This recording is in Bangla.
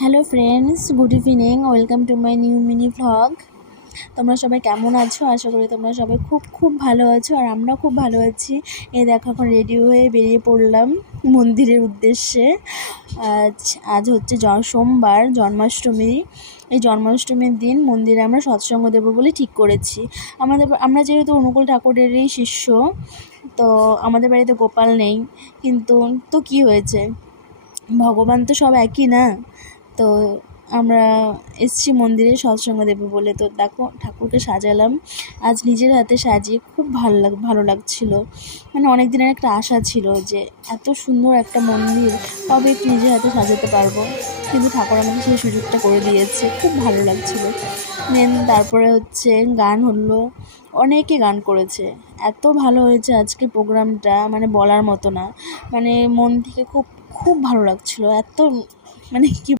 Hello friends, good evening. Welcome to my new mini vlog. তোমরা সবাই কেমন আছো? আশা করি তোমরা সবাই খুব ভালো আছো, আর আমরা খুব ভালো আছি। এই দেখো, এখন রেডি হয়ে বেরিয়ে পড়লাম মন্দিরের উদ্দেশ্যে। আজ হচ্ছে সোমবার, জন্মাষ্টমী। এই জন্মাষ্টমীর দিন মন্দিরে আমরা সৎসঙ্গ দেবো বলে ঠিক করেছি। আমরা যেহেতু অনুকূল ঠাকুরেরই শিষ্য, তো আমাদের বাড়িতে গোপাল নেই, কিন্তু তো কি হয়েছে, ভগবান তো সব একই না। তো আমরা এসছি মন্দিরে সৎসঙ্গ দেবো বলে। তো দেখো, ঠাকুরকে সাজালাম আজ নিজের হাতে সাজিয়ে, খুব ভালো লাগছিল। মানে অনেক দিনের একটা আশা ছিল যে এত সুন্দর একটা মন্দির কবে একটু নিজের হাতে সাজাতে পারবো, কিন্তু ঠাকুর আমাকে সেই সুযোগটা করে দিয়েছে, খুব ভালো লাগছিল। দেন তারপরে হচ্ছে গান হলো, অনেকে গান করেছে, এত ভালো হয়েছে আজকে প্রোগ্রামটা, মানে বলার মতো না। মানে মন থেকে খুব ভালো লাগছিল, এত মানে কি